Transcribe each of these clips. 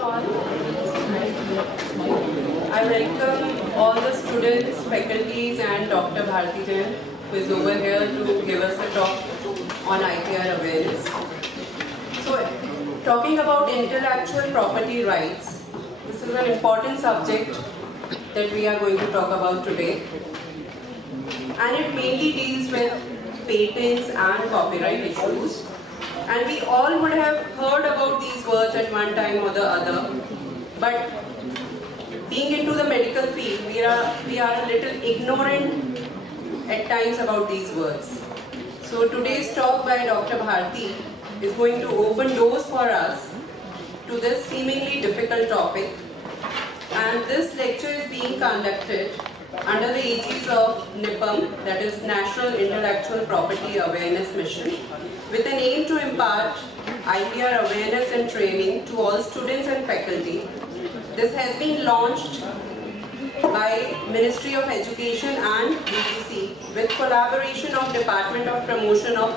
all. I welcome all the students, faculties and Dr. Bharti Jain, who is over here to give us a talk on IPR awareness. So, talking about intellectual property rights, this is an important subject that we are going to talk about today. And it mainly deals with patents and copyright issues. And we all would have heard about these words at one time or the other. But being into the medical field, we are a little ignorant at times about these words. So today's talk by Dr. Bharti is going to open doors for us to this seemingly difficult topic. And this lecture is being conducted under the aegis of NIPAM, that is National Intellectual Property Awareness Mission, with an aim to impart IPR awareness and training to all students and faculty. This has been launched by Ministry of Education and UGC with collaboration of Department of Promotion of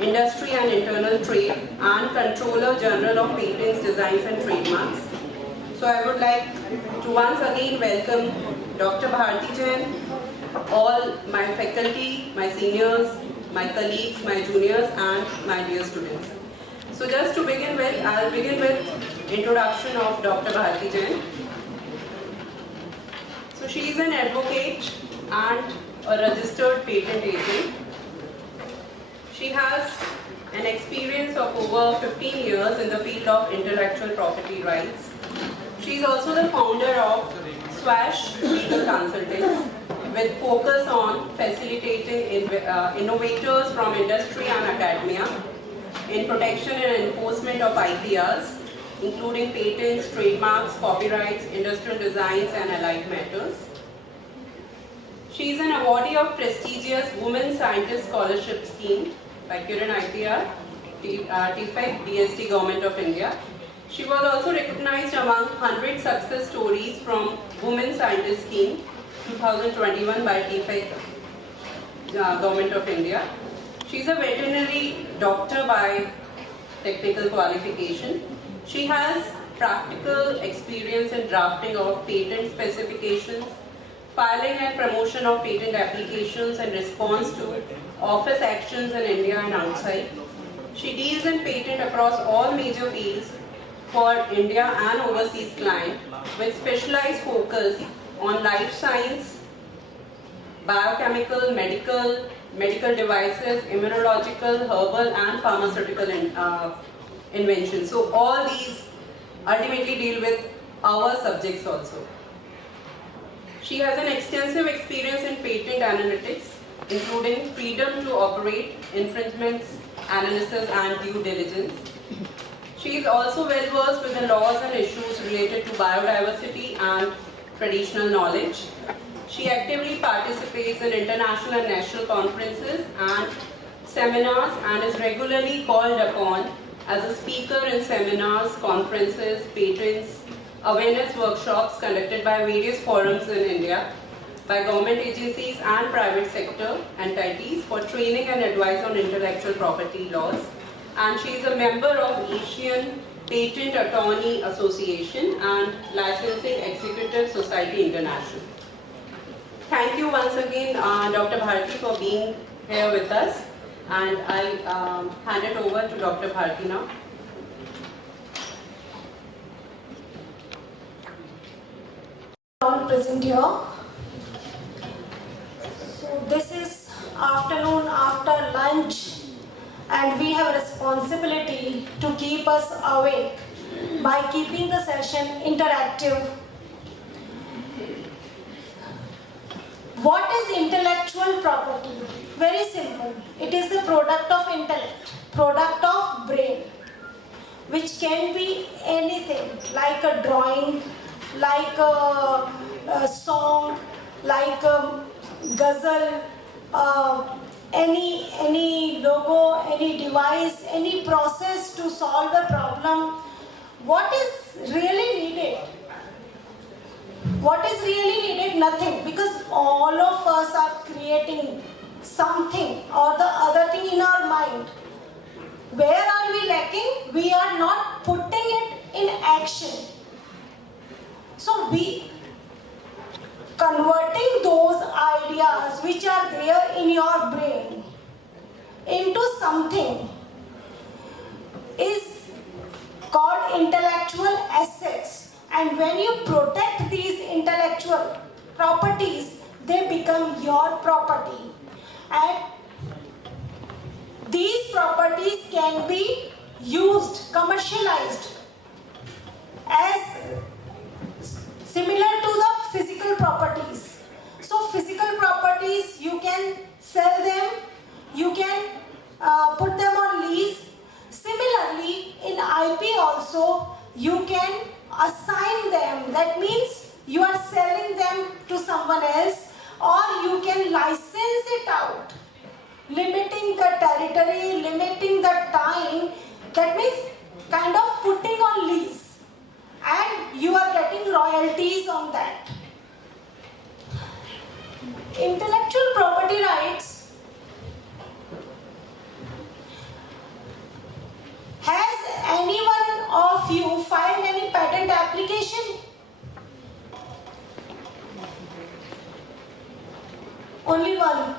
Industry and Internal Trade and Controller General of Patents, Designs and Trademarks. So I would like to once again welcome Dr. Bharti Jain, all my faculty, my seniors, my colleagues, my juniors and my dear students. So just to begin with, I'll begin with introduction of Dr. Bharti Jain. So she is an advocate and a registered patent agent. She has an experience of over 15 years in the field of intellectual property rights. She is also the founder of Swash Legal Consulting, with focus on facilitating innovators from industry and academia in protection and enforcement of IPRs, including patents, trademarks, copyrights, industrial designs and allied matters. She is an awardee of prestigious Women Scientist Scholarship Scheme by Kiran IPR, TFEC, DST Government of India. She was also recognized among 100 success stories from Women Scientist Scheme 2021 by TFEC, Government of India. She is a veterinary doctor by technical qualification. She has practical experience in drafting of patent specifications, filing and promotion of patent applications in response to office actions in India and outside. She deals in patent across all major fields for India and overseas clients with specialized focus on life science, biochemical, medical devices, immunological, herbal and pharmaceutical inventions. So all these ultimately deal with our subjects also. She has an extensive experience in patent analytics, including freedom to operate, infringements, analysis and due diligence. She is also well versed with the laws and issues related to biodiversity and traditional knowledge. She actively participates in international and national conferences and seminars and is regularly called upon as a speaker in seminars, conferences, patents, awareness workshops conducted by various forums in India, by government agencies and private sector entities for training and advice on intellectual property laws. And she is a member of Asian Patent Attorney Association and Licensing Executive Society International. Thank you once again, Dr. Bharti, for being here with us. And I'll hand it over to Dr. Bharti now. All present here. So this is afternoon after lunch, and we have a responsibility to keep us awake by keeping the session interactive. What is intellectual property? Very simple. It is the product of intellect, product of brain, which can be anything, like a drawing, like a song, like a ghazal, any logo, any device, any process to solve a problem. What is really needed? What is really needed? Nothing, because all of us are creating something or the other thing in our mind. Where are we lacking? We are not putting it in action. connection. So we converting those ideas which are there in your brain into something is called intellectual assets. And when you protect these intellectual properties, they become your property. And these properties can be used, commercialized as similar to the physical properties. So physical properties, you can sell them, you can put them on lease. Similarly, in IP also, you can assign them. That means you are selling them to someone else, or you can license it out, limiting the territory, limiting the time. That means kind of putting on lease, and you are getting royalties on that. Intellectual property rights. Has anyone of you filed any patent application? Only one.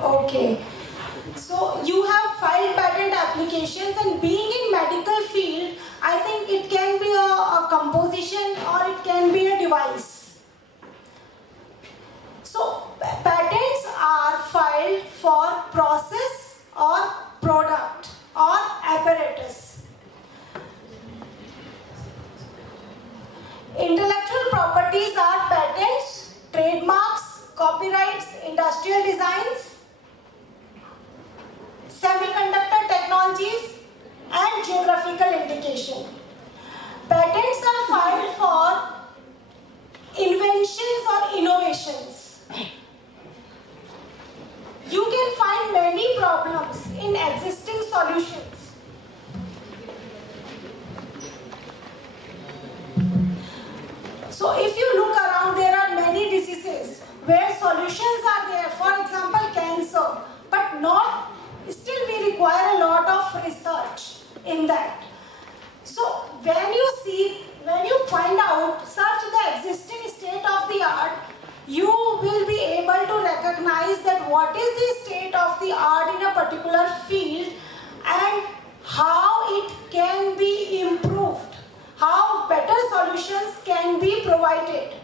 Okay. So you have filed patent applications, and being in medical field, I think it can be a composition or it can be a device. So patents are filed for process or product or apparatus. Intellectual properties are patents, trademarks, copyrights, industrial designs, semiconductor technologies, and geographical indication. Patents are filed for inventions or innovations. You can find many problems in existing solutions. So if you look around, there are many diseases where solutions are there. For example, cancer, but not, still we require a lot of research in that. So when you find out, search the existing state of the art, you will be able to recognize that what is the state of the art in a particular field and how it can be improved, how better solutions can be provided.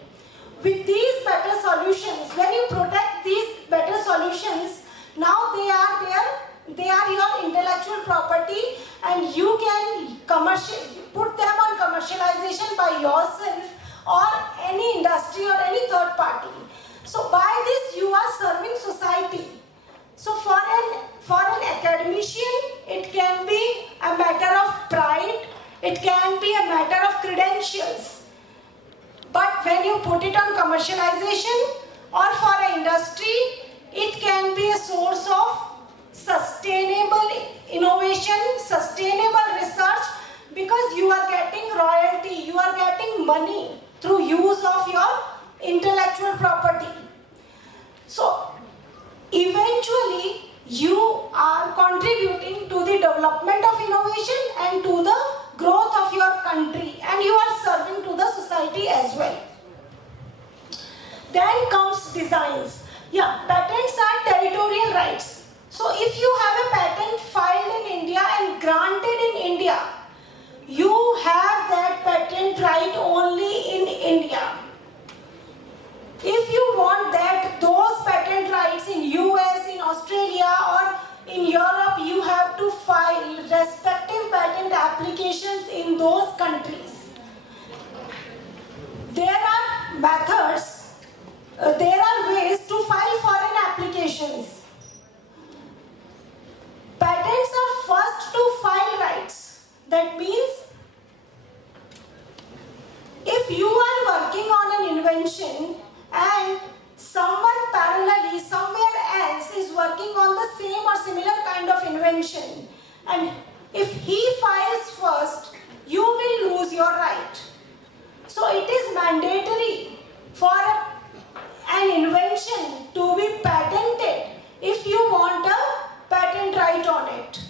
With these better solutions, when you protect these better solutions, now they are your intellectual property, and you can put them on commercialization by yourself or any industry or any third party. So by this you are serving society. So for an academician, it can be a matter of pride, it can be a matter of credentials. But when you put it on commercialization or for an industry, it can be a source of sustainable innovation, sustainable research, because you are getting royalty, you are getting money through use of your intellectual property. So eventually you are contributing to the development of innovation and to the growth of your country, and you are serving to the society as well. Then comes designs. Yeah, patents are territorial rights. So if you have a patent filed in India and granted in India, you have that patent right only in India. If you want those patent rights in US, in Australia, or in Europe, you have to file respective patent applications in those countries. There are methods, there are ways to file foreign applications. Patents are first to file rights. That means if you are working on an invention and someone parallelly somewhere else is working on the same or similar kind of invention, and if he files first, you will lose your right. So it is mandatory for an invention to be patented if you want a patent right on it.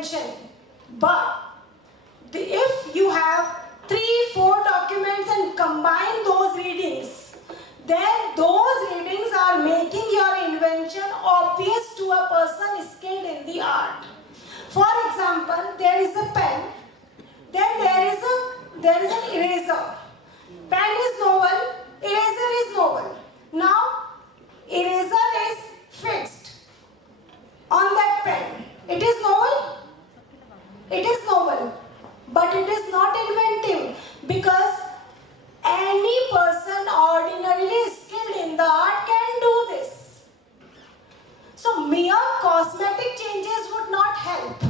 invention. But if you have 3-4 documents and combine those readings, then those readings are making your invention obvious to a person skilled in the art. For example, there is a pen, then there is an eraser. Pen is novel, eraser is novel. Now, eraser is fixed on that pen. It is novel? It is novel, but it is not inventive, because any person ordinarily skilled in the art can do this. So mere cosmetic changes would not help,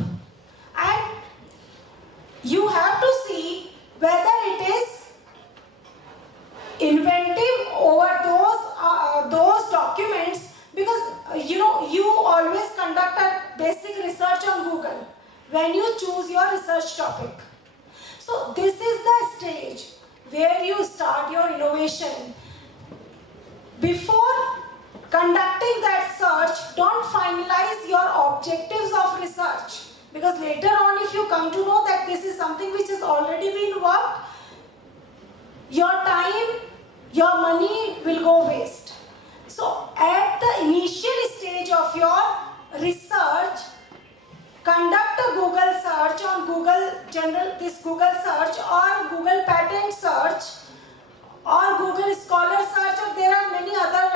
and you have to see whether it is inventive over those documents, because you always conduct a basic research on Google when you choose your research topic. So this is the stage where you start your innovation. Before conducting that search, don't finalize your objectives of research, because later on if you come to know that this is something which has already been worked, your time, your money will go waste. So at the initial stage of your research, conduct a Google search on Google search or Google patent search or Google Scholar search, or there are many other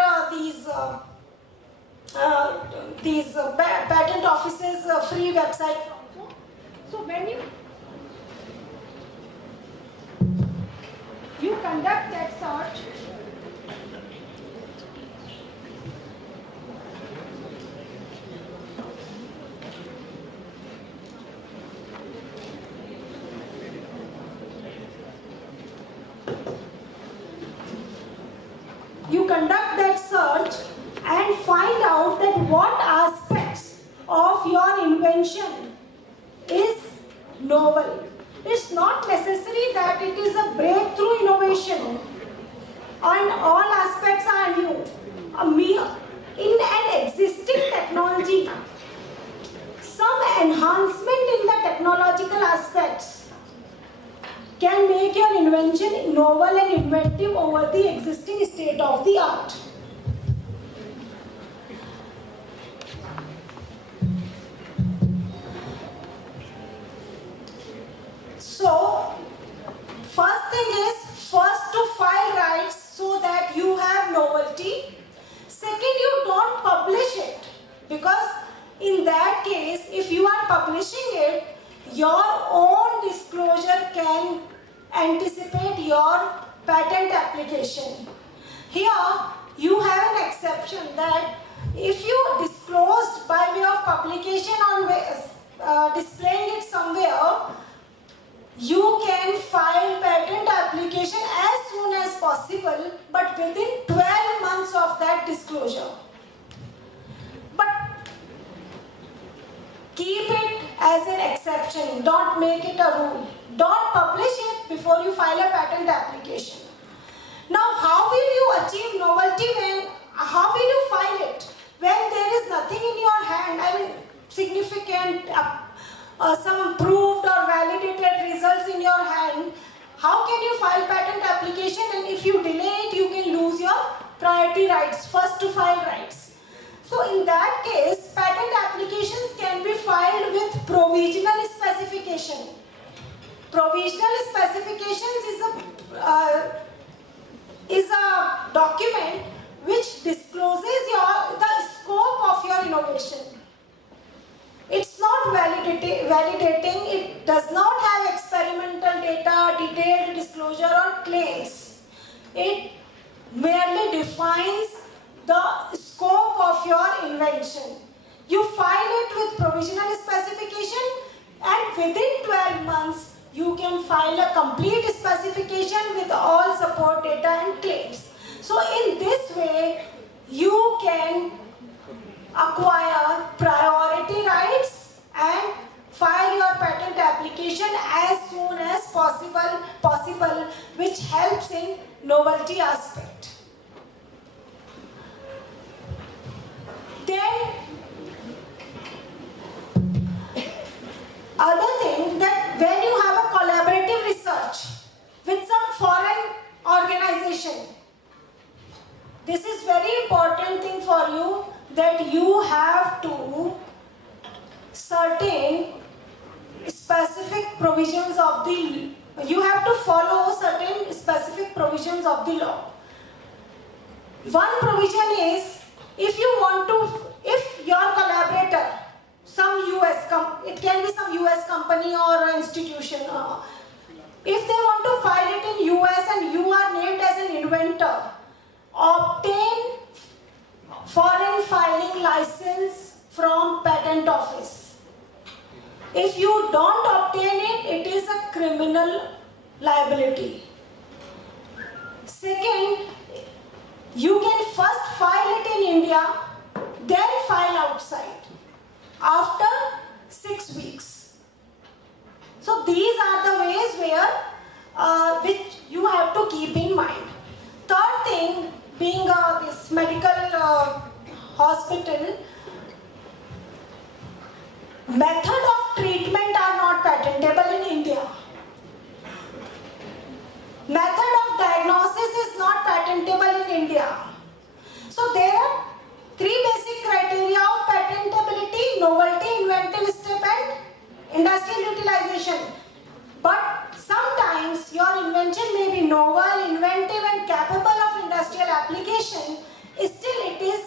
these patent offices free website. So when you conduct that search, and find out that what aspects of your invention is novel. It's not necessary that it is a breakthrough innovation and all aspects are new. In an existing technology, some enhancement in the technological aspects can make your invention novel and inventive over the existing state of the art. So, first thing is to file rights so that you have novelty. Second, you don't publish it, because in that case, if you are publishing it, your own disclosure can anticipate your patent application. Here, you have an exception that if you disclosed by way of publication on displaying it somewhere, you can file patent application as soon as possible, but within 12 months of that disclosure. But keep it as an exception, don't make it a rule. Don't publish it before you file a patent application. Now, how will you achieve novelty how will you file it? When there is nothing in your hand, I mean significant, some proved or validated results in your hand, how can you file patent application? And if you delay it, you can lose your priority rights, first to file rights. So in that case, patent applications can be filed with provisional specification. Provisional specifications is a document which discloses the scope of your innovation. It's not validating, it does not have experimental data, detailed disclosure or claims. It merely defines the scope of your invention. You file it with provisional specification, and within 12 months you can file a complete specification with all support data and claims. So in this way, you can acquire priority rights and file your patent application as soon as possible, which helps in novelty aspect. Then certain specific provisions of the, you have to follow certain specific provisions of the law. One provision is, if you want to, if your collaborator, some US, it can be some US company or institution, if they want to file it in US and you are named as an inventor, obtain foreign filing license from patent office. If you don't obtain it, it is a criminal liability. Second, you can first file it in India, then file outside after 6 weeks. So these are the ways where which you have to keep in mind. Third thing, being this medical hospital, method of treatment are not patentable in India. Method of diagnosis is not patentable in India. So there are 3 basic criteria of patentability: novelty, inventive step, and industrial utilization. But sometimes your invention may be novel, inventive, and capable of industrial application. Still, it is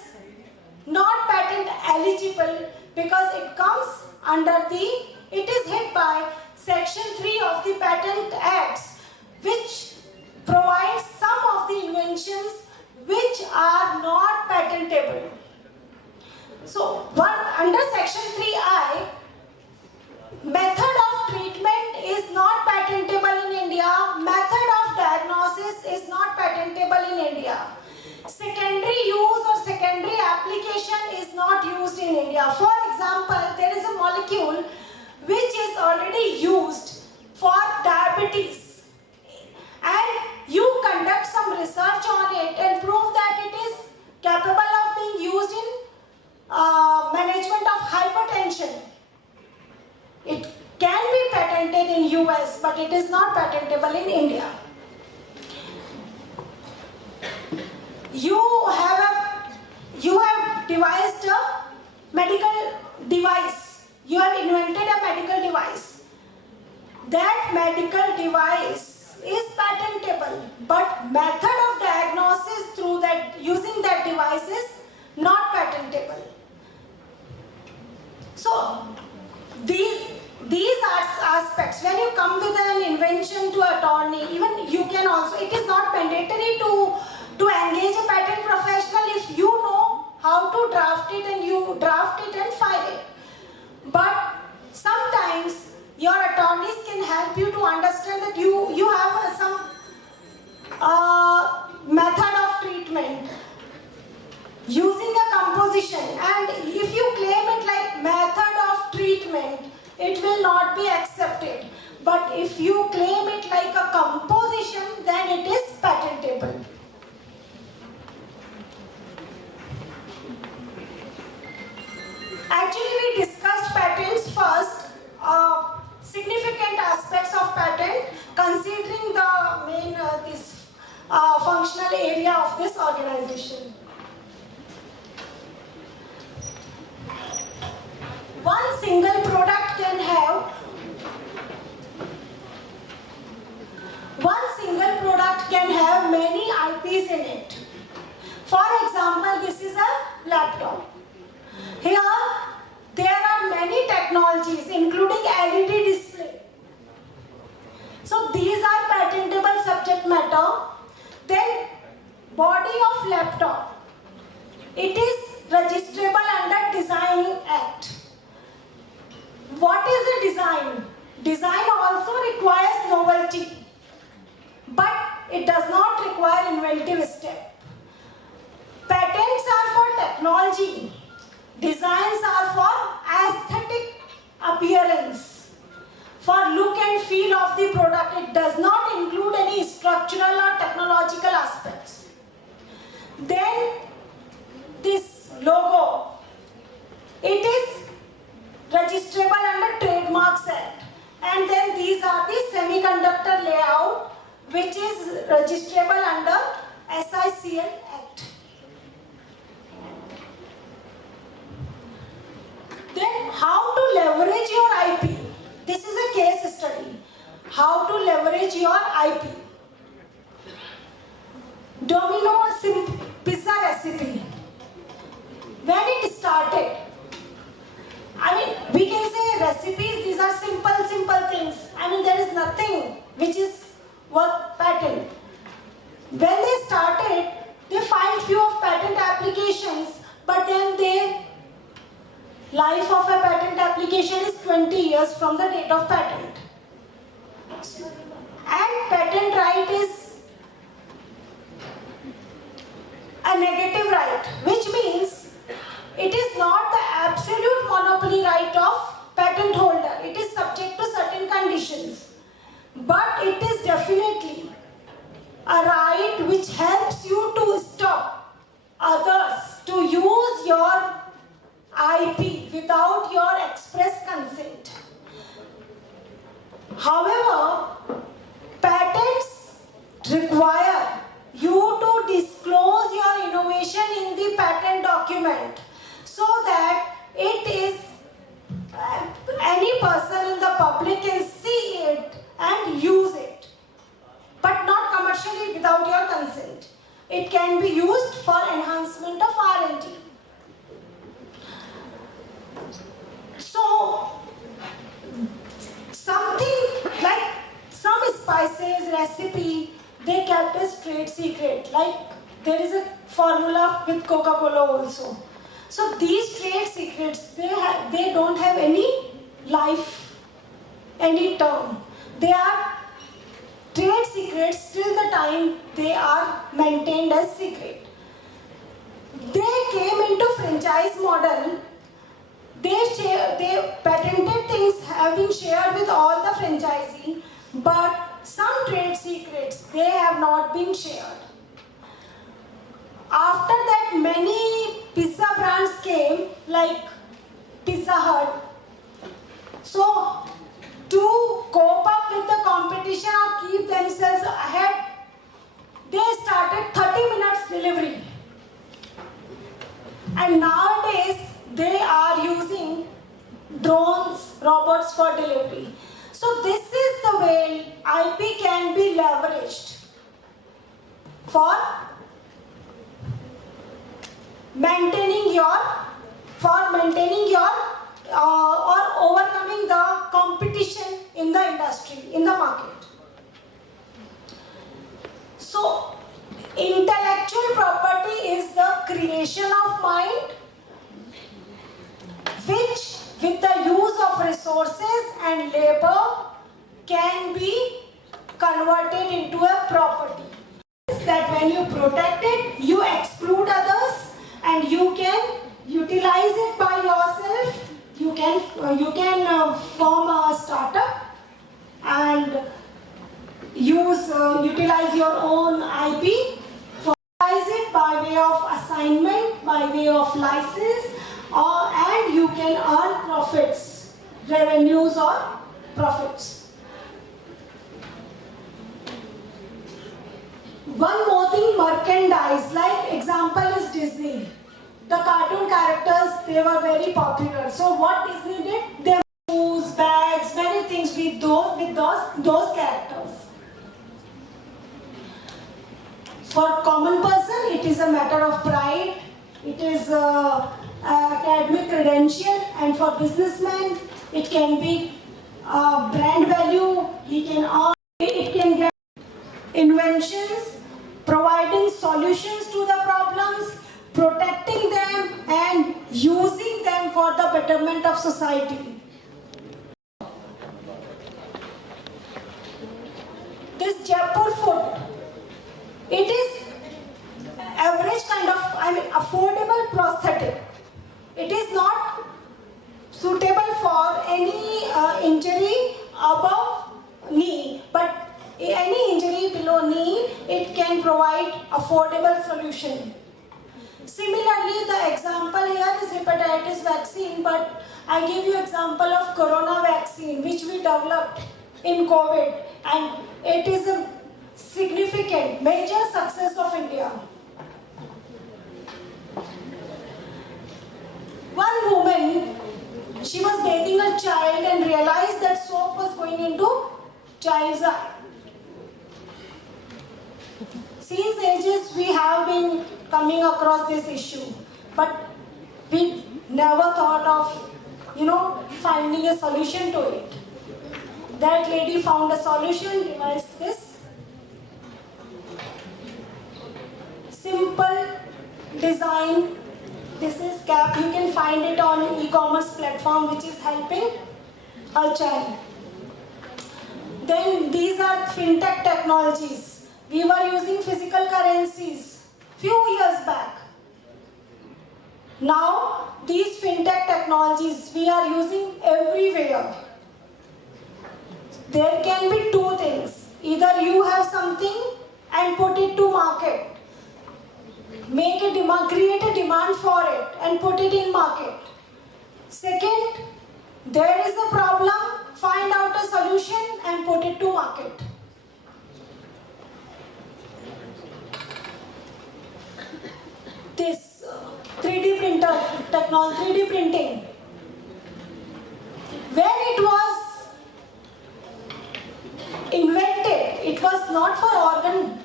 not patent eligible because it comes under the, it is hit by Section 3 of the Patent Acts, which provides some of the inventions which are not patentable. So, under Section 3I, method of treatment is not patentable in India. Method of diagnosis is not patentable in India. Secondary use or secondary application is not used in India. For example, there is a molecule which is already used for diabetes, and you conduct some research on it and prove that it is capable of being used in management of hypertension. It can be patented in US, but it is not patentable in India. You have devised a medical device. You have invented a medical device. That medical device is patentable, but method of diagnosis through that, using that device is not patentable. So these are aspects. When you come with an invention to attorney, even you can also, it is not mandatory to engage a patent professional if you know how to draft it and you draft it and file it. But sometimes your attorneys can help you to understand that you have some method of treatment using a composition, and if you claim it like method of treatment, it will not be accepted. But if you claim it like a composition, then it is patentable. Actually, we discussed patents first, significant aspects of patent, considering the main functional area of this organization. One single product can have many IPs in it. For example, this is a laptop. Here, there are many technologies, including LED display. So these are patentable subject matter. Then, body of laptop. It is registrable under Design Act. What is a design? Design also requires novelty, but it does not require inventive step. Patents are for technology. Designs are for aesthetic appearance, for look and feel of the product. It does not include any structural or technological aspects. Then this logo, it is registrable under Trademarks Act. And then these are the semiconductor layout, which is registrable under SICL Act. Then how to study. How to leverage your IP. Domino pizza recipe. When it started, we can say recipes, these are simple things. There is nothing which is worth patent. When they started, they filed few of patent applications, but then the life of a patent application is 20 years from the date of patent. And patent right is a negative right, which means it is not the absolute monopoly right of patent holder. It is subject to certain conditions. But it is definitely a right which helps you to stop others to use your IP without your express consent. However, patents require you to disclose your innovation in the patent document so that it is any person in the public can see it and use it, but not commercially without your consent. It can be used for enhancement of R&D. So, something like some spices, recipe, they kept as trade secret. Like there is a formula with Coca-Cola also. So these trade secrets, they don't have any life, any term. They are trade secrets till the time they are maintained as secret. They came into franchise model. They patented things have been shared with all the franchisee, but some trade secrets, they have not been shared. After that, many pizza brands came, like Pizza Hut. So, to cope up with the competition or keep themselves ahead, they started 30 minutes delivery. And nowadays, they are using drones, robots for delivery. So this is the way IP can be leveraged for maintaining your or overcoming the competition in the industry, in the market. So intellectual property is the creation of mind which with the use of resources and labor can be converted into a property. That when you protect it, you exclude others and you can utilize it by yourself. You can form a startup and utilize your own IP. Utilize it by way of assignment, by way of license, and you can earn profits, revenues or profits. One more thing, merchandise, like example is Disney. The cartoon characters, they were very popular. So what Disney did? They made shoes, bags, many things with those characters. For common person, it is a matter of pride. It is academic credential, and for businessmen, it can be brand value. It can get inventions, providing solutions to the problems, protecting them, and using them for the betterment of society. This Jaipur food, it is average kind of, affordable prosthetic. It is not suitable for any injury above knee, but any injury below knee, it can provide affordable solution. Similarly, the example here is hepatitis vaccine, but I give you example of corona vaccine, which we developed in COVID, and it is a significant, major success of India. One woman, she was bathing a child and realized that soap was going into child's eye. Since ages we have been coming across this issue, but we never thought of, finding a solution to it. That lady found a solution, devised this simple design. This is cap. You can find it on an e-commerce platform which is helping a child. Then these are fintech technologies. We were using physical currencies few years back. Now these fintech technologies we are using everywhere. There can be two things. Either you have something and put it to market. Make a demand, create a demand for it and put it in market. Second, there is a problem, find out a solution and put it to market. This 3D printer technology, 3D printing. When it was invented, it was not for organ.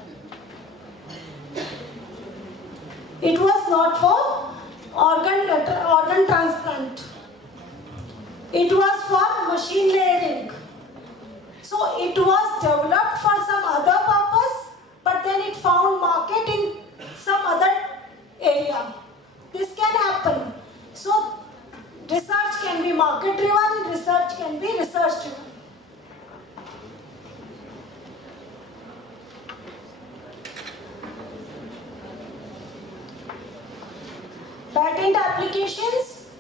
It was not for organ transplant. It was for machine layering. So it was developed for some other purpose, but then it found market in some other area. This can happen. So research can be market driven, research can be research driven. Patent applications,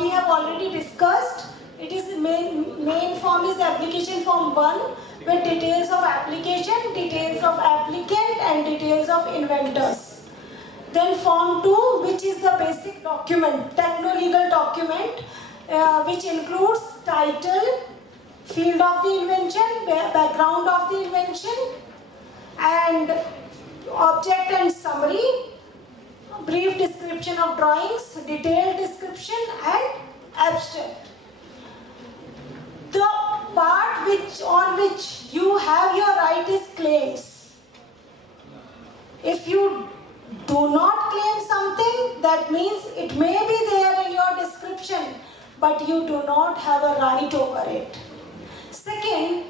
we have already discussed. It is main form is application form 1 with details of application, details of applicant and details of inventors. Then form 2, which is the basic document, techno-legal document, which includes title, field of the invention, background of the invention, and object and summary, brief description of drawings, detailed description and abstract. The part on which you have your right is claims. If you do not claim something, that means it may be there in your description, but you do not have a right over it. Second,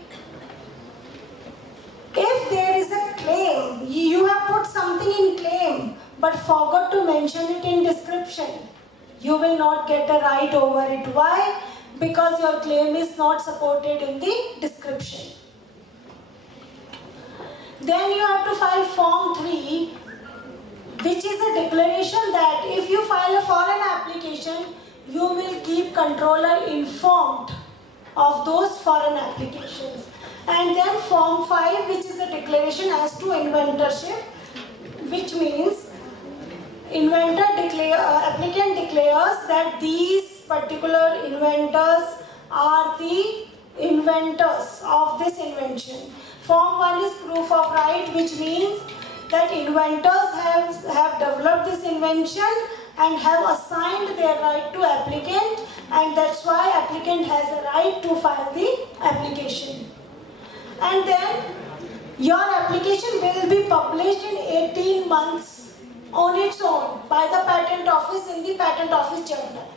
if there is a claim, you have put something in claim, but forgot to mention it in description, you will not get a right over it. Why? Because your claim is not supported in the description. Then you have to file form 3, which is a declaration that if you file a foreign application, you will keep controller informed of those foreign applications. And then form 5, which is a declaration as to inventorship, which means applicant declares that these particular inventors are the inventors of this invention. Form 1 is proof of right, which means that inventors have developed this invention and have assigned their right to applicant, and that's why applicant has a right to file the application. And then your application will be published in 18 months on its own by the patent office in the patent office journal.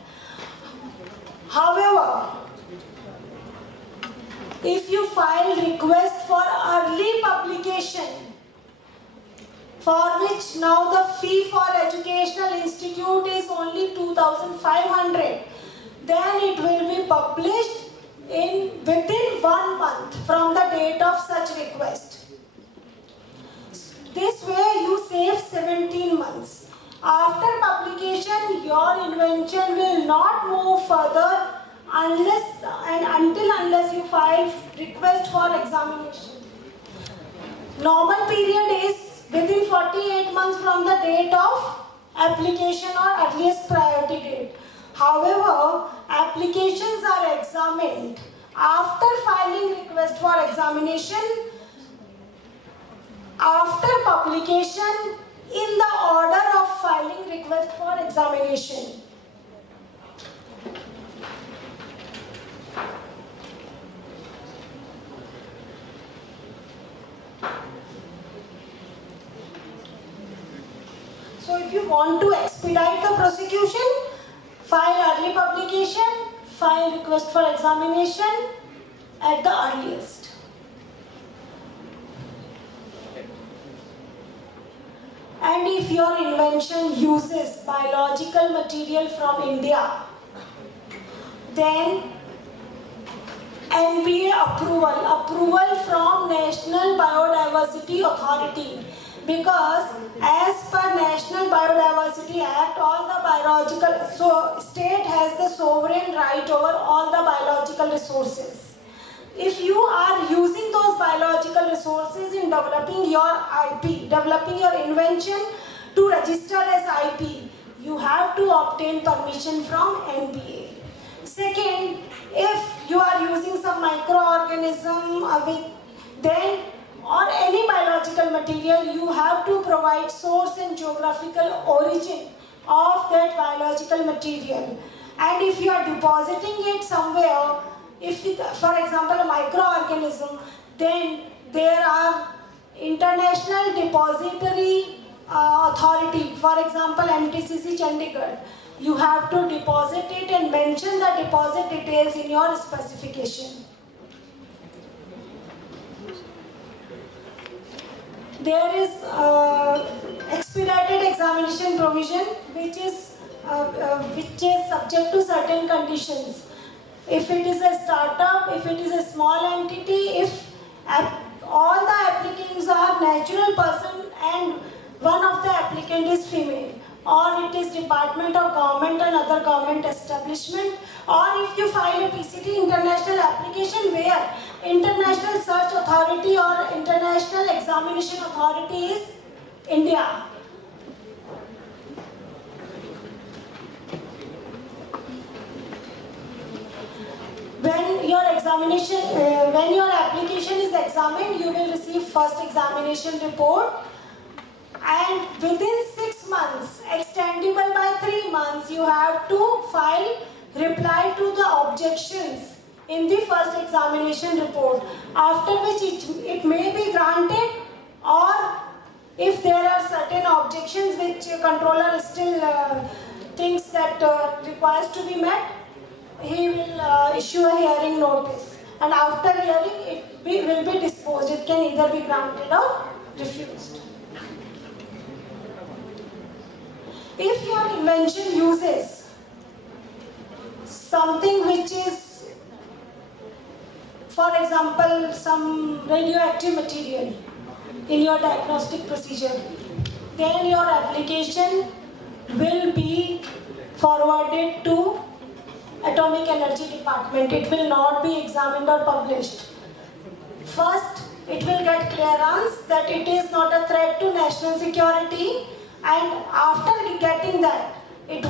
However, if you file request for early publication, for which now the fee for educational institute is only 2,500, then it will be published within 1 month from the date of such request. This way you save 17 months. After publication, your invention will not move further unless you file request for examination. Normal period is within 48 months from the date of application or earliest priority date. However, applications are examined after filing request for examination, after publication, in the order of filing request for examination. So if you want to expedite the prosecution, file early publication, file request for examination at the earliest. And if your invention uses biological material from India, then NBA approval from National Biodiversity Authority, because as per National Biodiversity Act, all the state has the sovereign right over all the biological resources. If you are using those biological resources in developing your IP, developing your invention to register as IP, you have to obtain permission from NBA. Second, if you are using some microorganism or any biological material, you have to provide source and geographical origin of that biological material. And if you are depositing it somewhere, for example, a microorganism, then there are international depository authority, for example, MTCC Chandigarh. You have to deposit it and mention the deposit details in your specification. There is expedited examination provision, which is subject to certain conditions. If it is a startup, if it is a small entity, if all the applicants are natural person and one of the applicant is female, or it is Department of Government and other government establishment, or if you file a PCT international application where International Search Authority or International Examination Authority is India. When your application is examined, you will receive first examination report, and within 6 months, extendable by 3 months, you have to file reply to the objections in the first examination report, after which it may be granted, or if there are certain objections which controller still thinks that requires to be met, he will issue a hearing notice, and after hearing it will be disposed. It can either be granted or refused. If your invention uses something which is, for example, some radioactive material in your diagnostic procedure, then your application will be forwarded to Atomic Energy Department. It will not be examined or published. First, it will get clearance that it is not a threat to national security, and after getting that, it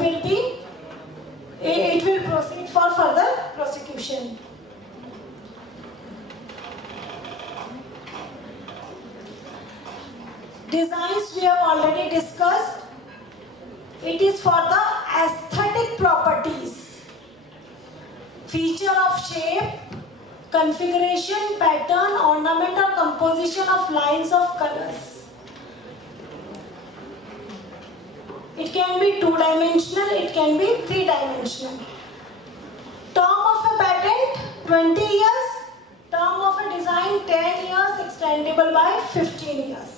will proceed for further prosecution. Designs we have already discussed. It is for the aesthetic properties, feature of shape, configuration, pattern, ornament or composition of lines of colors. It can be 2-dimensional, it can be 3-dimensional. Term of a patent, 20 years. Term of a design, 10 years, extendable by 15 years.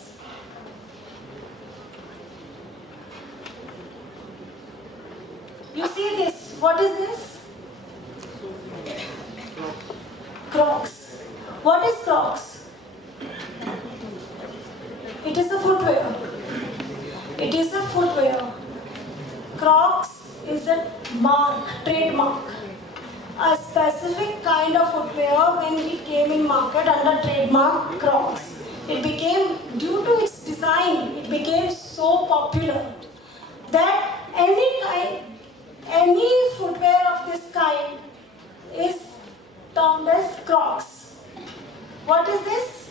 You see this, what is this? Crocs. What is Crocs? It is a footwear. It is a footwear. Crocs is a mark, trademark. A specific kind of footwear, when it came in market under trademark Crocs, it became, due to its design, it became so popular that any footwear of this kind is termed as Crocs. What is this?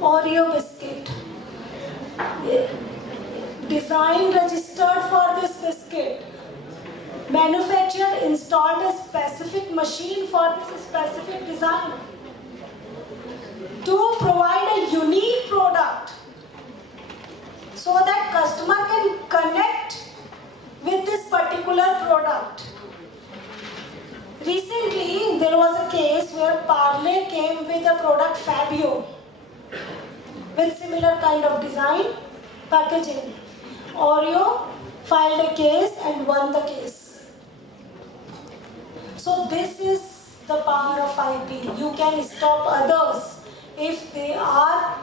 Oreo biscuit. Design registered for this biscuit. Manufactured, installed as machine for this specific design. To provide a unique product so that customer can connect with this particular product. Recently, there was a case where Parle came with a product Fabio with similar kind of design, packaging. Oreo filed a case and won the case. So this is the power of IP. You can stop others if they are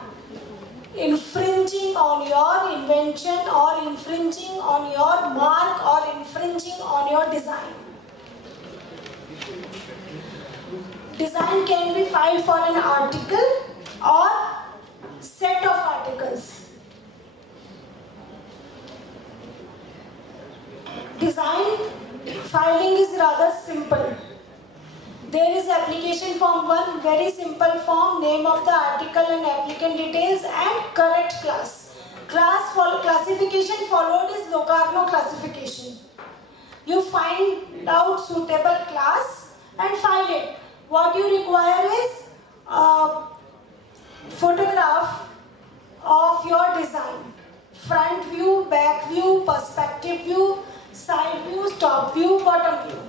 infringing on your invention or infringing on your mark or infringing on your design. Design can be filed for an article or set of articles. Design filing is rather simple. There is application form 1, very simple form, name of the article and applicant details and correct class. Classification followed is Locarno classification. You find out suitable class and file it. What you require is a photograph of your design. Front view, back view, perspective view, side view, top view, bottom view.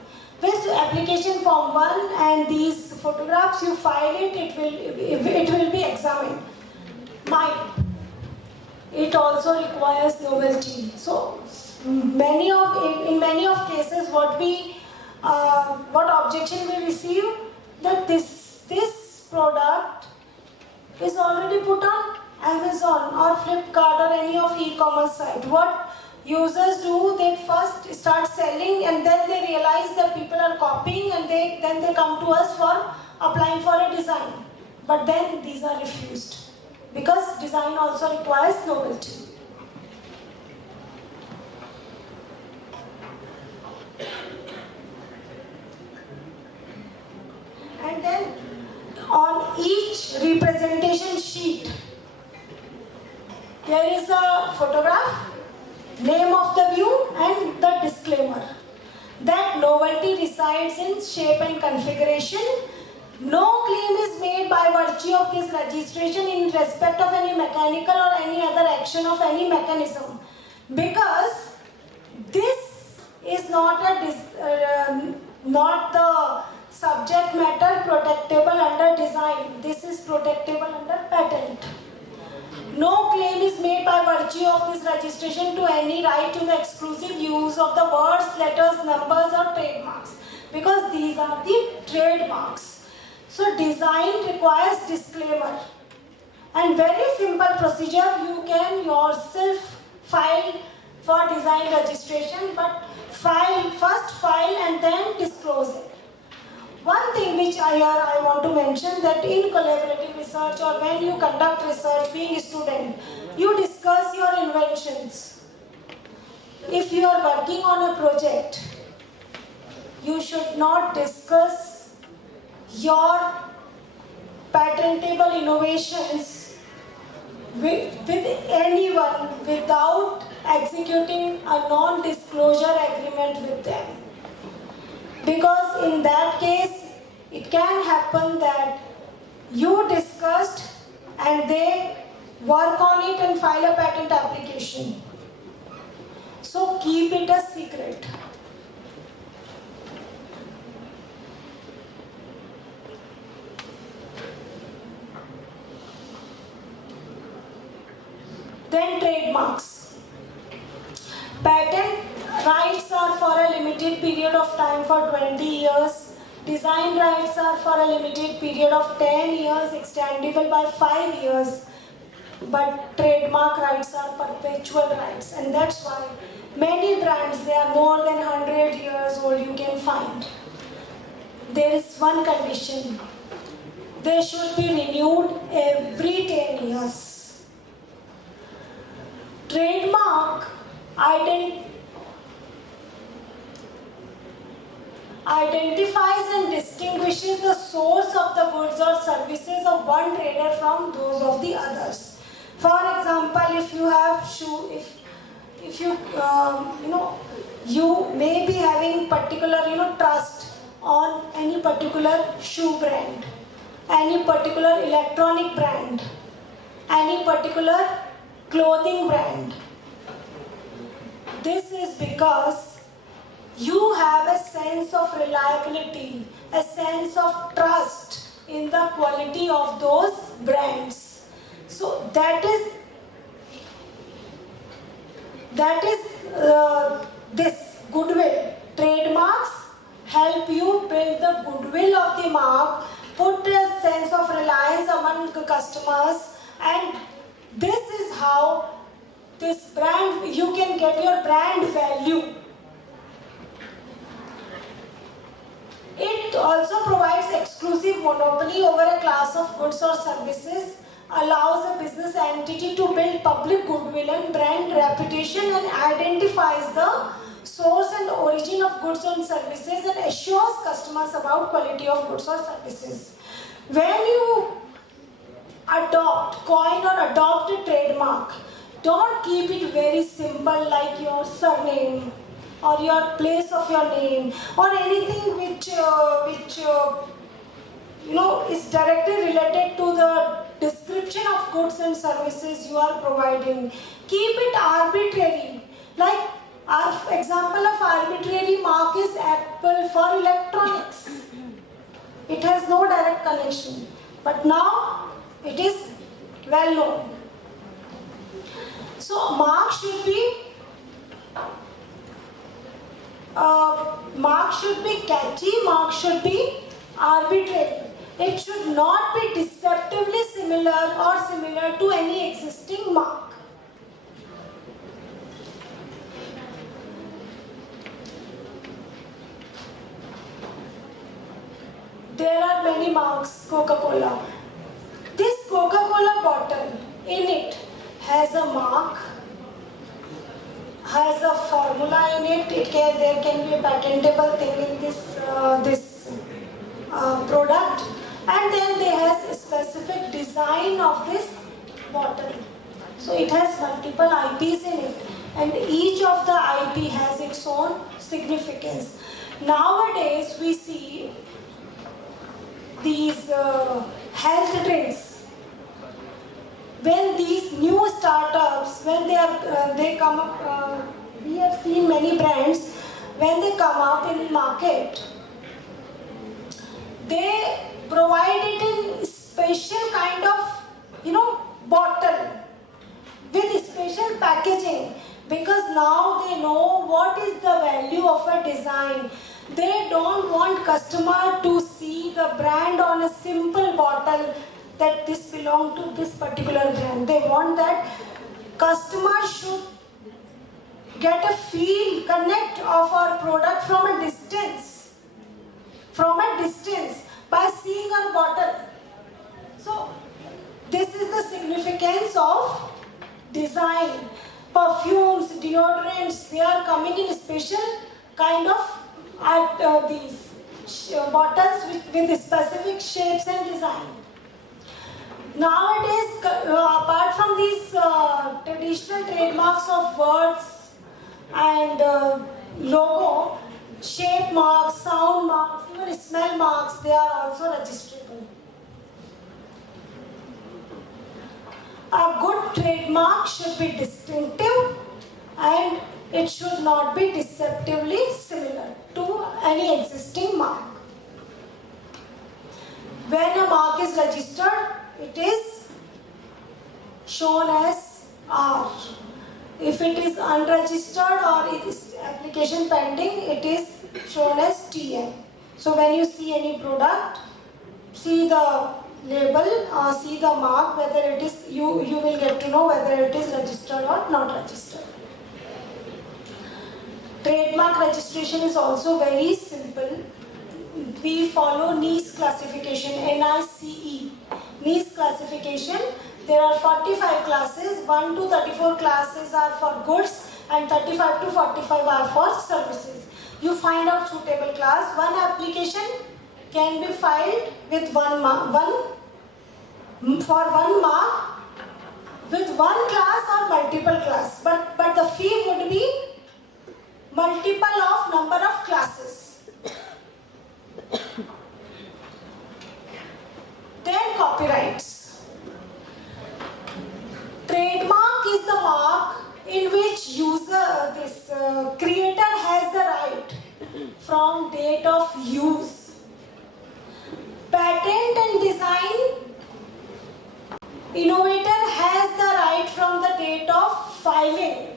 With application form 1 and these photographs, you file it, it will be examined. It also requires novelty. So in many of cases, what objection we receive, that this product is already put on Amazon or Flipkart or any of e-commerce site. What users do, they first start selling and then they realize that people are copying and then they come to us for applying for a design. But then these are refused because design also requires novelty. And then on each representation sheet, there is a photograph, name of the view and the disclaimer. That novelty resides in shape and configuration. No claim is made by virtue of this registration in respect of any mechanical or any other action of any mechanism, because this is not the subject matter protectable under design. This is protectable under patent. No claim is made by virtue of this registration to any right to the exclusive use of the words, letters, numbers or trademarks, because these are the trademarks. So design requires disclaimer and very simple procedure. You can yourself file for design registration, but first file and then disclose it. One thing which I want to mention, that in collaborative research or when you conduct research, being a student, you discuss your inventions. If you are working on a project, you should not discuss your patentable innovations with anyone without executing a non-disclosure agreement with them. Because in that case, it can happen that you discussed and they work on it and file a patent application. So keep it a secret. Then trademarks. Patent rights are for a limited period of time for 20 years. Design rights are for a limited period of 10 years, extendable by 5 years. But trademark rights are perpetual rights, and that's why many brands, they are more than 100 years old, you can find. There is one condition. They should be renewed every 10 years. Trademark identifies and distinguishes the source of the goods or services of one trader from those of the others. For example, if you have if you you may be having particular trust on any particular shoe brand, any particular electronic brand, any particular clothing brand. This is because you have a sense of reliability, a sense of trust in the quality of those brands. So that is this goodwill. Trademarks help you build the goodwill of the mark, put a sense of reliance among the customers, and this is how this brand, you can get your brand value. It also provides exclusive monopoly over a class of goods or services, allows a business entity to build public goodwill and brand reputation, and identifies the source and origin of goods and services, and assures customers about quality of goods or services. When you coin or adopt a trademark, don't keep it very simple like your surname or your place of your name or anything which is directly related to the description of goods and services you are providing. Keep it arbitrary. Like our example of arbitrary mark is Apple for electronics. It has no direct connection, but now it is well known. So mark should be catchy, mark should be arbitrary. It should not be deceptively similar or similar to any existing mark. There are many marks, Coca-Cola. This Coca-Cola bottle, in it, has a mark, has a formula in it. There can be a patentable thing in this product, and then there has a specific design of this bottle. So it has multiple IPs in it, and each of the IP has its own significance. Nowadays we see these health drinks. When these new startups, when they come up, we have seen many brands, when they come up in market, they provide it in special kind of, bottle with special packaging, because now they know what is the value of a design. They don't want customer to see the brand on a simple bottle that this belongs to this particular brand. They want that customer should get a feel, connect of our product from a distance. By seeing our bottle. So this is the significance of design. Perfumes, deodorants, they are coming in special kind of these bottles with specific shapes and design. Nowadays, apart from these traditional trademarks of words and logo, shape marks, sound marks, even smell marks, they are also registrable. A good trademark should be distinctive, and it should not be deceptively similar to any existing mark. When a mark is registered, it is shown as R. If it is unregistered or it is application pending, it is shown as TM. So when you see any product, see the label, see the mark, whether it is, you will get to know whether it is registered or not registered. Trademark registration is also very simple. We follow NICE classification, NICE. NICE classification, there are 45 classes, 1 to 34 classes are for goods and 35 to 45 are for services. You find out suitable class. One application can be filed with one mark with one class or multiple class, but the fee would be multiple of number of classes. design, innovator has the right from the date of filing.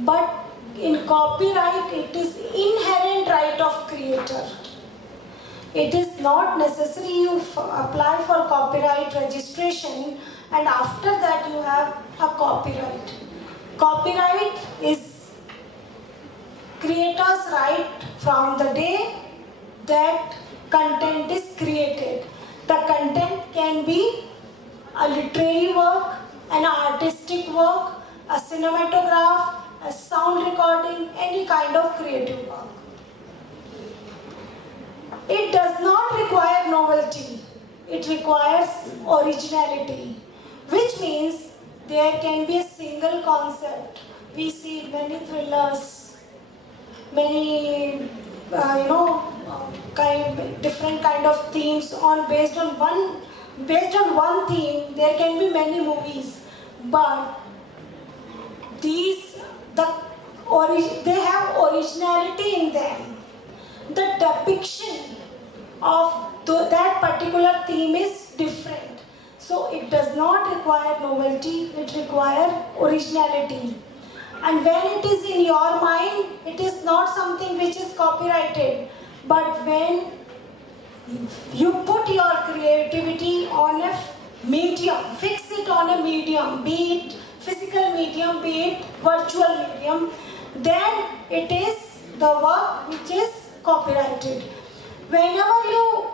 But in copyright, it is inherent right of creator. It is not necessary you apply for copyright registration and after that you have a copyright. Copyright is creator's right from the day that content is created. The content can be a literary work, an artistic work, a cinematograph, a sound recording, any kind of creative work. It does not require novelty. It requires originality, which means there can be a single concept. We see many thrillers, many different kind of themes based on one theme. There can be many movies, but they have originality in them. The depiction of that particular theme is different. So it does not require novelty, it requires originality. And when it is in your mind, it is not something which is copyrighted. But when you put your creativity on a medium, fix it on a medium, be it physical medium, be it virtual medium, then it is the work which is copyrighted. Whenever you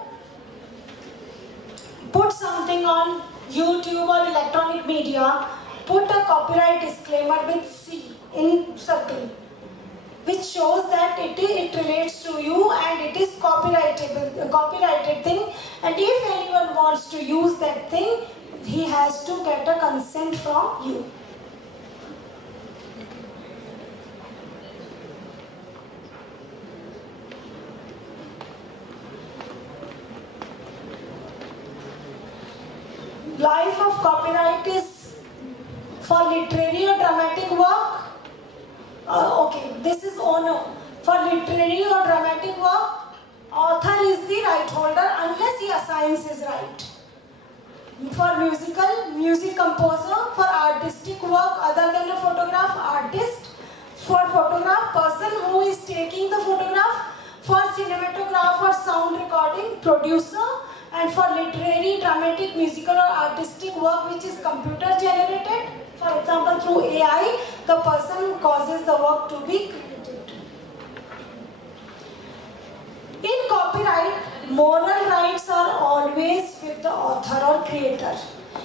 put something on YouTube or electronic media, put a copyright disclaimer with C in circle, which shows that it relates to you and it is copyrighted thing, and if anyone wants to use that thing, he has to get a consent from you. Life of copyright is for literary or dramatic work. This is owner. For literary or dramatic work, author is the right holder unless he assigns his right. For music composer. For artistic work other than a photograph, artist. For photograph, person who is taking the photograph. For cinematograph or sound recording, producer. And for literary, dramatic, musical or artistic work which is computer generated, for example through AI, the person who causes the work to be created. In copyright, moral rights are always with the author or creator.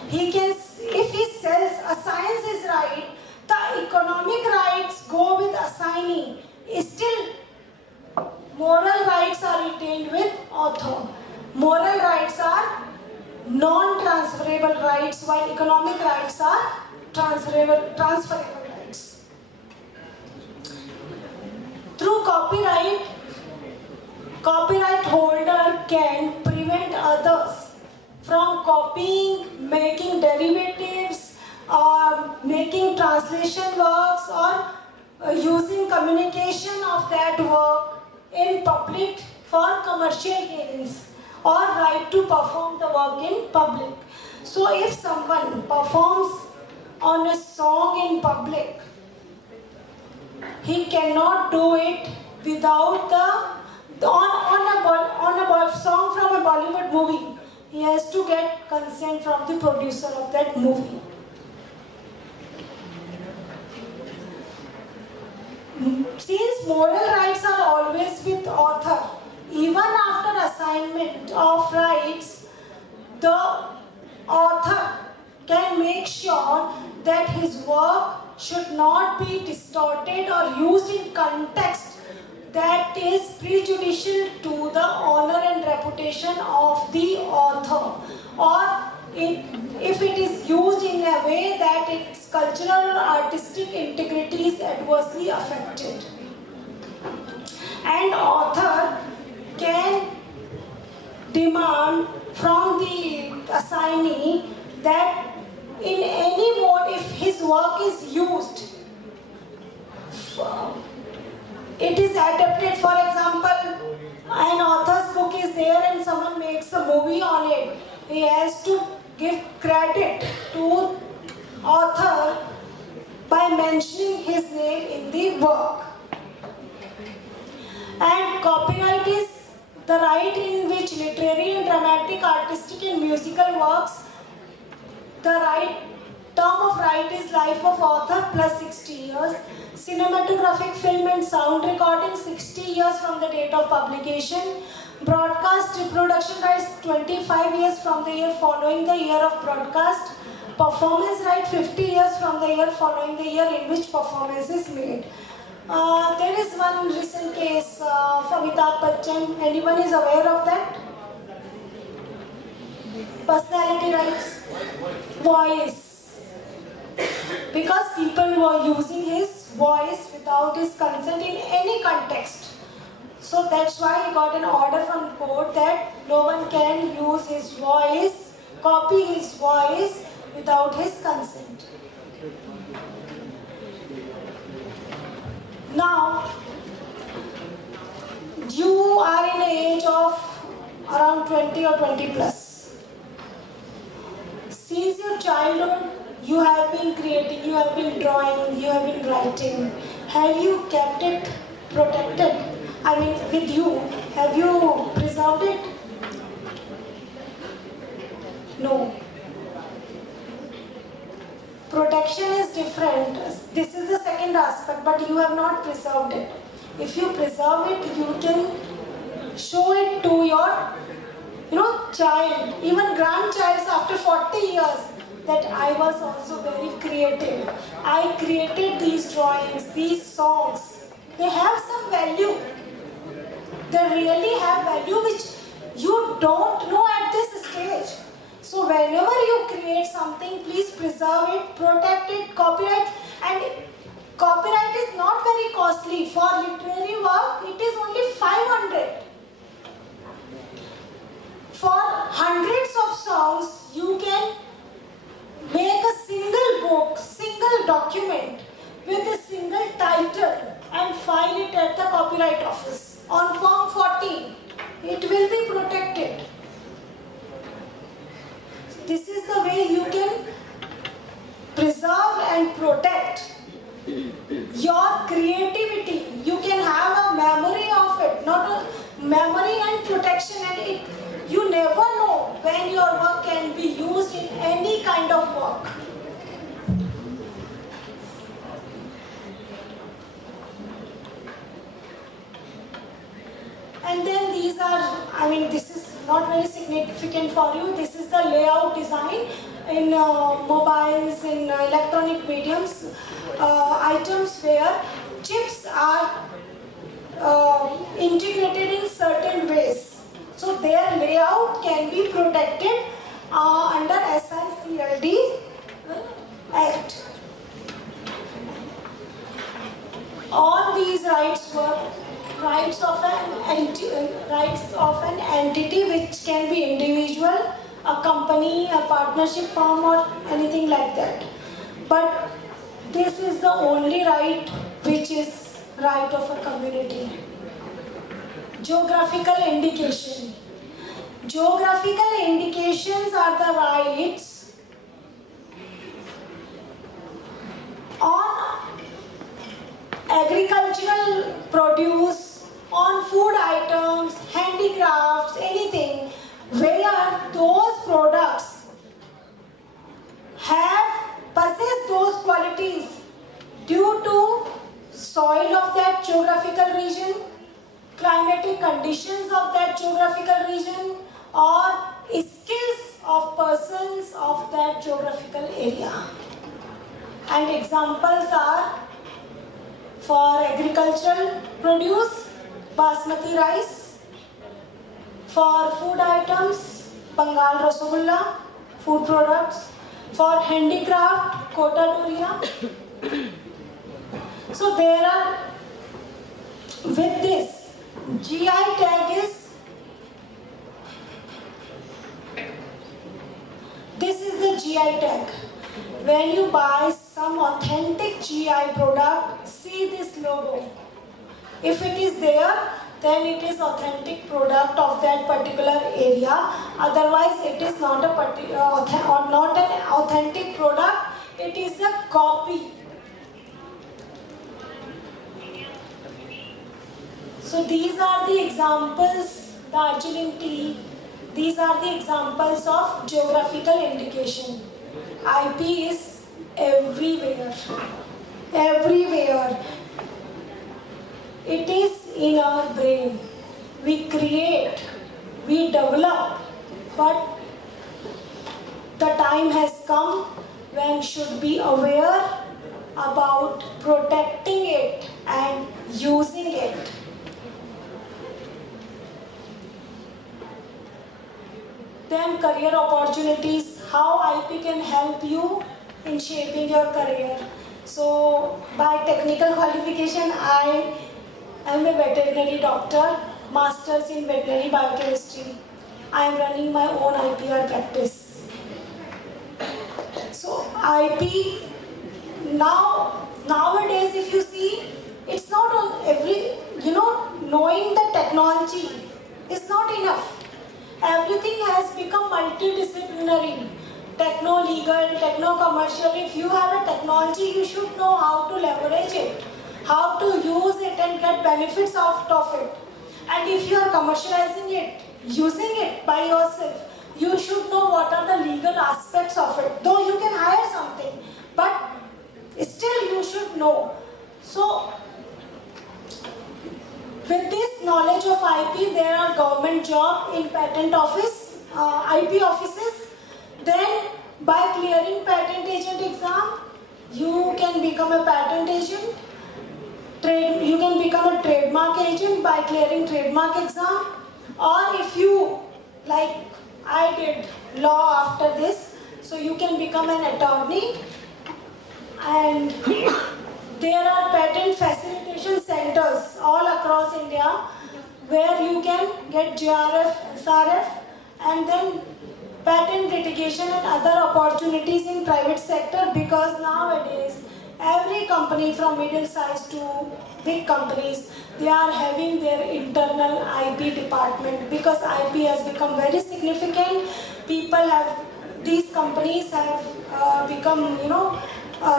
If he assigns his right, the economic rights go with assignee. Still, moral rights are retained with author. Moral rights are non-transferable rights, while economic rights are transferable rights. Through copyright holder can prevent others from copying, making derivatives, or making translation works, or using communication of that work in public for commercial gains, or right to perform the work in public. So if someone performs on a song in public, he cannot do it without on a song from a Bollywood movie. He has to get consent from the producer of that movie. Since moral rights are always with author, even after assignment of rights, the author can make sure that his work should not be distorted or used in context that is prejudicial to the honor and reputation of the author, or if it is used in a way that its cultural or artistic integrity is adversely affected. And author can demand from the assignee that in any mode, if his work is used, it is adapted. For example, an author's book is there and someone makes a movie movie on it, he has to give credit to author by mentioning his name in the work. And copyright is the right in which literary and dramatic, artistic and musical works, the right term of right is life of author plus 60 years. Cinematographic film and sound recording 60 years from the date of publication. Broadcast reproduction rights 25 years from the year following the year of broadcast. Performance right 50 years from the year following the year in which performance is made. There is one recent case of Amitabh Bachchan. Anyone is aware of that? Personality rights, voice. Because people were using his voice without his consent in any context. So that's why he got an order from court that no one can use his voice, copy his voice without his consent. Now, you are in the age of around 20 or 20 plus. Since your childhood, you have been creating, you have been drawing, you have been writing. Have you kept it protected? I mean, with you, have you preserved it? No. Protection is different. This is the second aspect, but you have not preserved it. If you preserve it, you can show it to your, child, even grandchild after 40 years, that I was also very creative. I created these drawings, these songs. They have some value. They really have value which you don't know at this stage. So whenever you create something, please preserve it, protect it, copyright. And copyright is not very costly. For literary work, it is only 500. For hundreds of songs, you can make a single book, single document with a single title and file it at the Copyright Office on Form 14. It will be protected. This is the way you can preserve and protect your creativity. You can have a memory of it, not a memory and protection, and you never know when your work can be used in any kind of work. And then these are, this is not very significant for you. This is the layout design in mobiles, in electronic mediums, items where chips are integrated in certain ways. So their layout can be protected under SICLD Act. All these rights were rights of an entity which can be individual, a company, a partnership firm or anything like that. But this is the only right which is right of a community. Geographical indication. Geographical indications are the rights on agricultural produce, on food items, handicrafts, anything where those products possess those qualities due to soil of that geographical region, climatic conditions of that geographical region, or skills of persons of that geographical area. And examples are, for agricultural produce, basmati rice. For food items, Bengal Rasagulla, food products. For handicraft, Kota Duriya. So there are, with this, GI tag is, this is the GI tag. When you buy some authentic GI product, see this logo. If it is there, then it is authentic product of that particular area. Otherwise, it is not not an authentic product. It is a copy. So these are the examples, Darjeeling tea. These are the examples of geographical indication. IP is everywhere. Everywhere. It is in our brain. We create, we develop, but the time has come when we should be aware about protecting it and using it. Then career opportunities, how IP can help you in shaping your career. So by technical qualification, I am a veterinary doctor, masters in veterinary biochemistry. I am running my own IPR practice. So IP, nowadays if you see, it's not on every, knowing the technology is not enough. Everything has become multidisciplinary, techno-legal, techno-commercial. If you have a technology, you should know how to leverage it, how to use it and get benefits out of it. And if you are commercializing it, using it by yourself, you should know what are the legal aspects of it. Though you can hire something, but still you should know. So, with this knowledge of IP, there are government jobs in patent office, IP offices. Then, by clearing patent agent exam, you can become a patent agent. You can become a trademark agent by clearing trademark exam. Or if you, like I did law after this, so you can become an attorney. And there are patent facilitation centers all across India where you can get GRF, SRF, and then patent litigation and other opportunities in private sector, because nowadays every company from middle size to big companies, they are having their internal IP department, because IP has become very significant. These companies have become,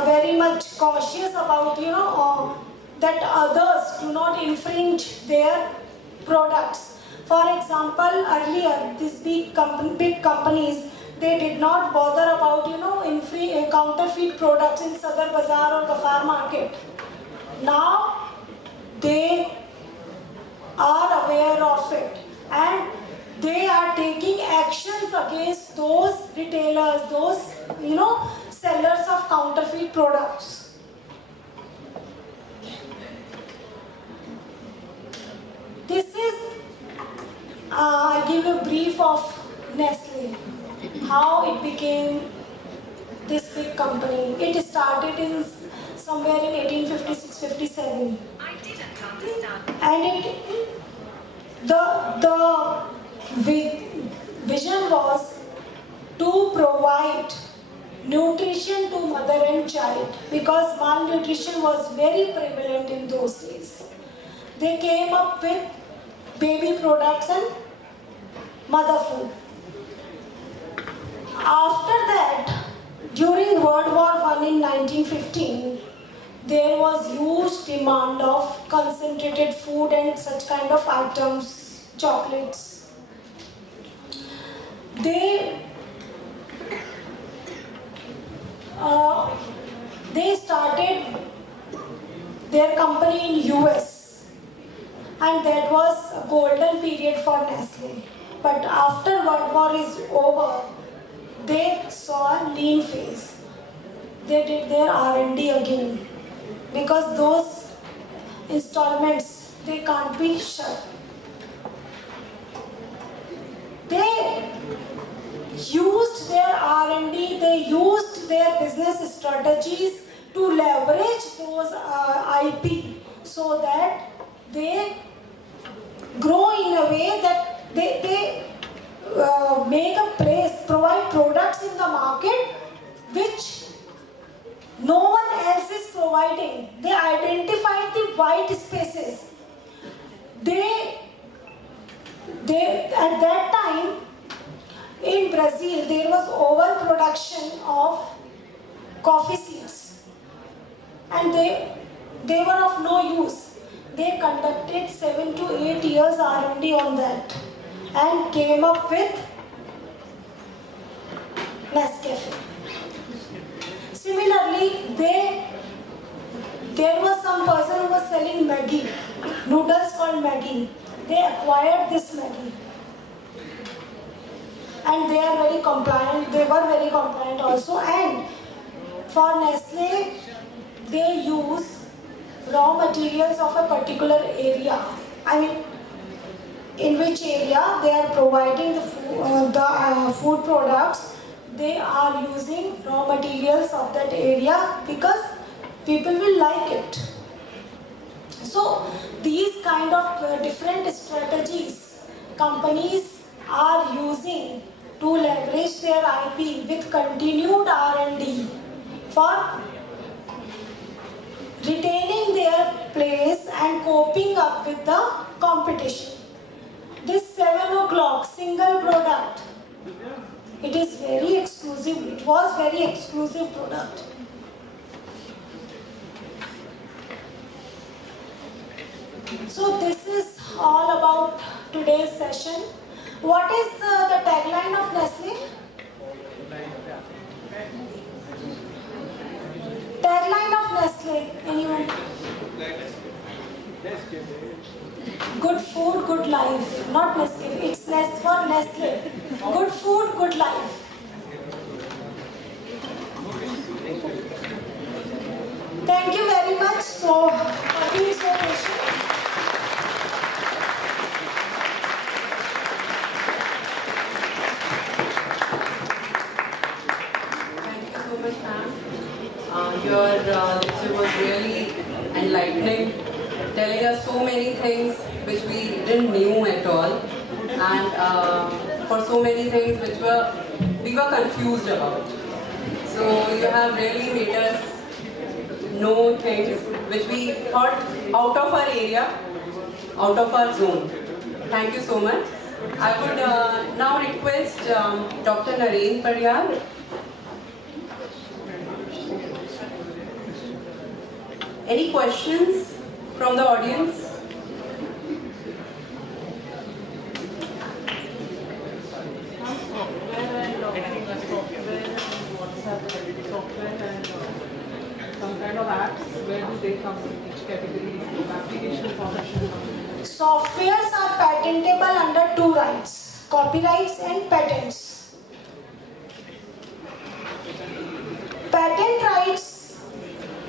very much cautious about, that others do not infringe their products. For example, earlier, these big companies, they did not bother about, counterfeit products in Sadar Bazaar or Gafar market. Now, they are aware of it and they are taking actions against those retailers, those, sellers of counterfeit products. This is, I give a brief of Nestle, how it became this big company. It started in somewhere in 1856-57. I didn't understand. And the vision was to provide nutrition to mother and child, because malnutrition was very prevalent in those days. They came up with baby products and mother food. After that, during World War I in 1915, there was huge demand of concentrated food and such kind of items, chocolates. They started their company in US, and that was a golden period for Nestle. But after World War is over, they saw a lean phase. They did their R&D again, because those installments, they can't be shut. They used their R&D, they used their business strategies to leverage those IP, so that they grow in a way that they make a place, provide products in the market which no one else is providing. They identified the white spaces. they at that time in Brazil there was overproduction of coffee seeds, and they were of no use. They conducted 7 to 8 years R&D on that and came up with Nescafe. Similarly, there was some person who was selling Maggi, noodles called Maggi. They acquired this Maggi. And they are very compliant, they were very compliant also. And for Nestle, they use raw materials of a particular area. I mean, in which area they are providing the food products, they are using raw materials of that area because people will like it. So these kind of different strategies companies are using to leverage their IP with continued R&D for retaining their place and coping up with the competition. This 7 o'clock single product, it is very exclusive, it was very exclusive product. So this is all about today's session. What is the tagline of Nestle? Tagline of Nestle, anyone? Good food, good life. Not Nescafe, it's for Nestle. Good food, good life. Thank you very much for being so patient. Thank you so much, ma'am. Your lecture was really enlightening, telling us so many things which we didn't knew at all, and for so many things which we were confused about. So you have really made us know things which we thought out of our area, out of our zone. Thank you so much. I would now request Dr. Naren Pariyar. Any questions from the audience? Some kind of apps, where do they come in? Which category? Application formation? Softwares are patentable under two rights, copyrights and patents. Patent rights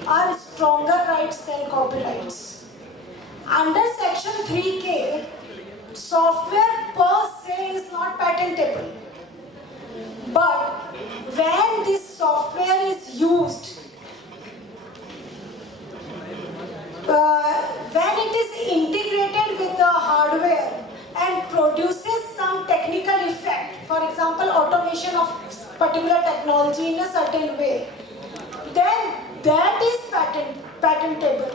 are stronger rights than copyrights. Under section 3K, software per se is not patentable. But when this software is used, when it is integrated with the hardware and produces some technical effect, for example, automation of particular technology in a certain way, then that is patentable.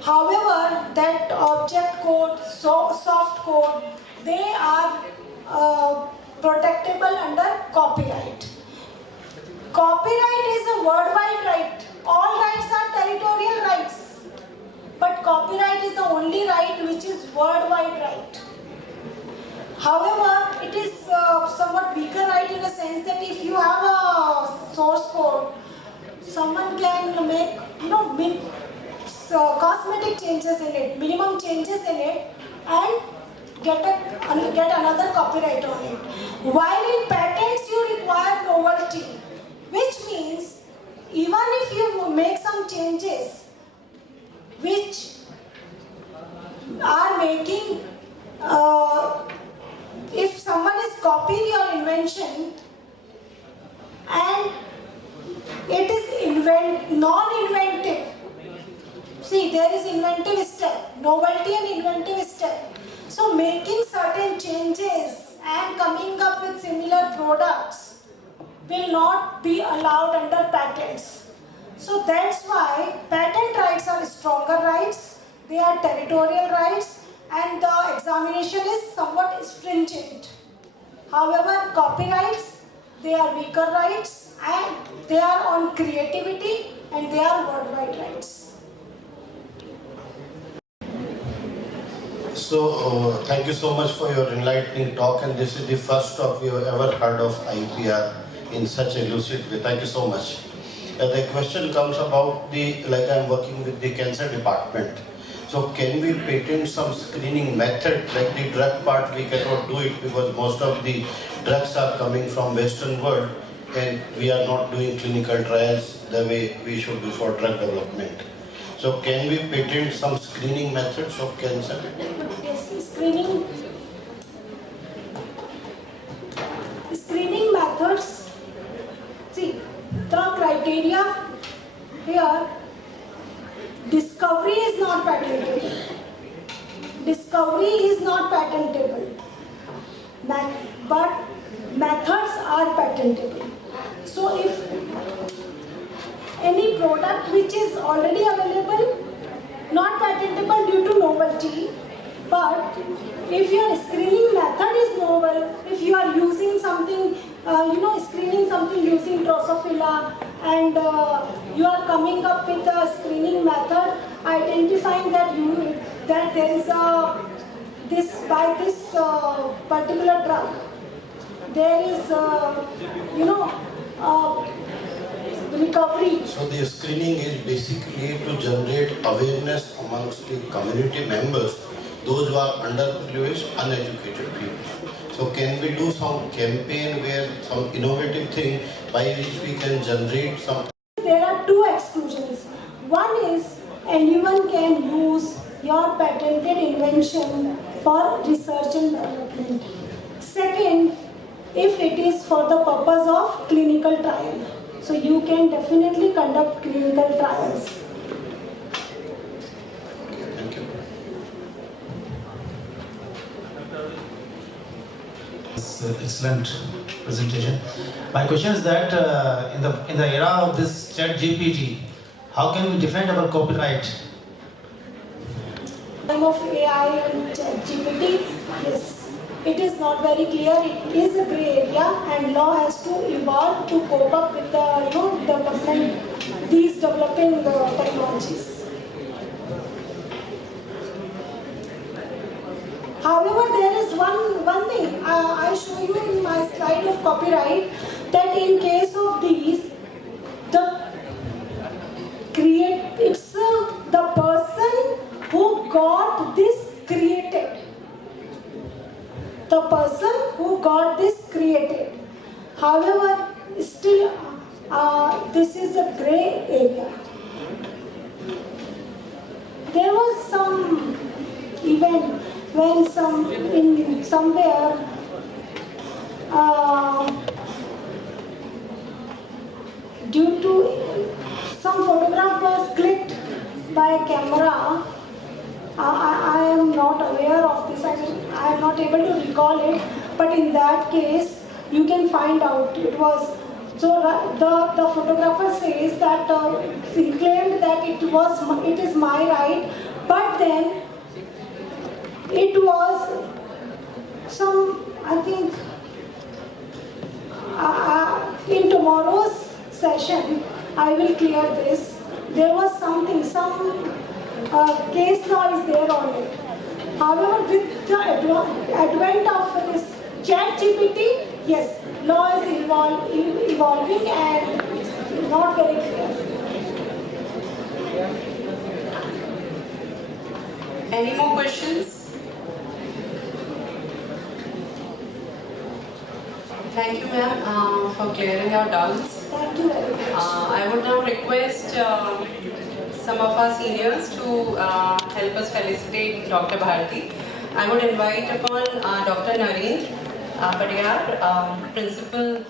However, that object code, soft code, they are protectable under copyright. Copyright is a worldwide right. All rights are territorial rights. But copyright is the only right which is worldwide right. However, it is somewhat weaker right in a sense that if you have a source code, someone can make cosmetic changes in it, minimum changes in it, and get another copyright on it. While in patents you require novelty, which means even if you make some changes which are making, if someone is copying your invention and it is non-inventive, see, there is inventive step, novelty and inventive step. So making certain changes and coming up with similar products will not be allowed under patents. So that's why patent rights are stronger rights, they are territorial rights, and the examination is somewhat stringent. However, copyrights, they are weaker rights and they are on creativity and they are worldwide rights. So, thank you so much for your enlightening talk, and this is the first talk we have ever heard of IPR in such a lucid way. Thank you so much. The question comes about like I'm working with the cancer department. So can we patent some screening method, like the drug part we cannot do it because most of the drugs are coming from Western world and we are not doing clinical trials the way we should do for drug development. So can we patent some screening methods of cancer? Yes, screening methods. See, the criteria here, discovery is not patentable. Discovery is not patentable. But methods are patentable. So if any product which is already available, not patentable due to novelty, but if your screening method is novel, if you are using something, screening something using Drosophila, and you are coming up with a screening method, identifying that there is this particular drug, there is recovery. So the screening is basically to generate awareness amongst the community members, those who are underprivileged, uneducated people. So can we do some campaign where some innovative thing by which we can generate some? There are two exclusions. One is anyone can use your patented invention for research and development. Second, if it is for the purpose of clinical trial. So you can definitely conduct clinical trials. Thank you. Excellent presentation. My question is that in the era of this ChatGPT, how can we defend our copyright? Time of AI and ChatGPT, yes. It is not very clear. It is a grey area, and law has to evolve to cope up with the these developing technologies. However, there is one thing I show you in my slide of copyright, that in case of these, it's the person who got this created. The person who got this created. However, still this is a grey area. There was some event when somewhere due to some photograph was clicked by a camera. I am not aware of this. I am not able to recall it. But in that case, you can find out. It was so the photographer says that he claimed that it is my right, but then it was some, I think in tomorrow's session I will clear this. There was some case law is there on it. However, with the advent of this ChatGPT, yes, law is evolving and not very clear. Any more questions? Thank you, ma'am, for clearing our doubts. Thank you very much. I would now request some of our seniors to help us felicitate Dr. Bharti. I would invite upon Dr. Narendra Padiyar, Principal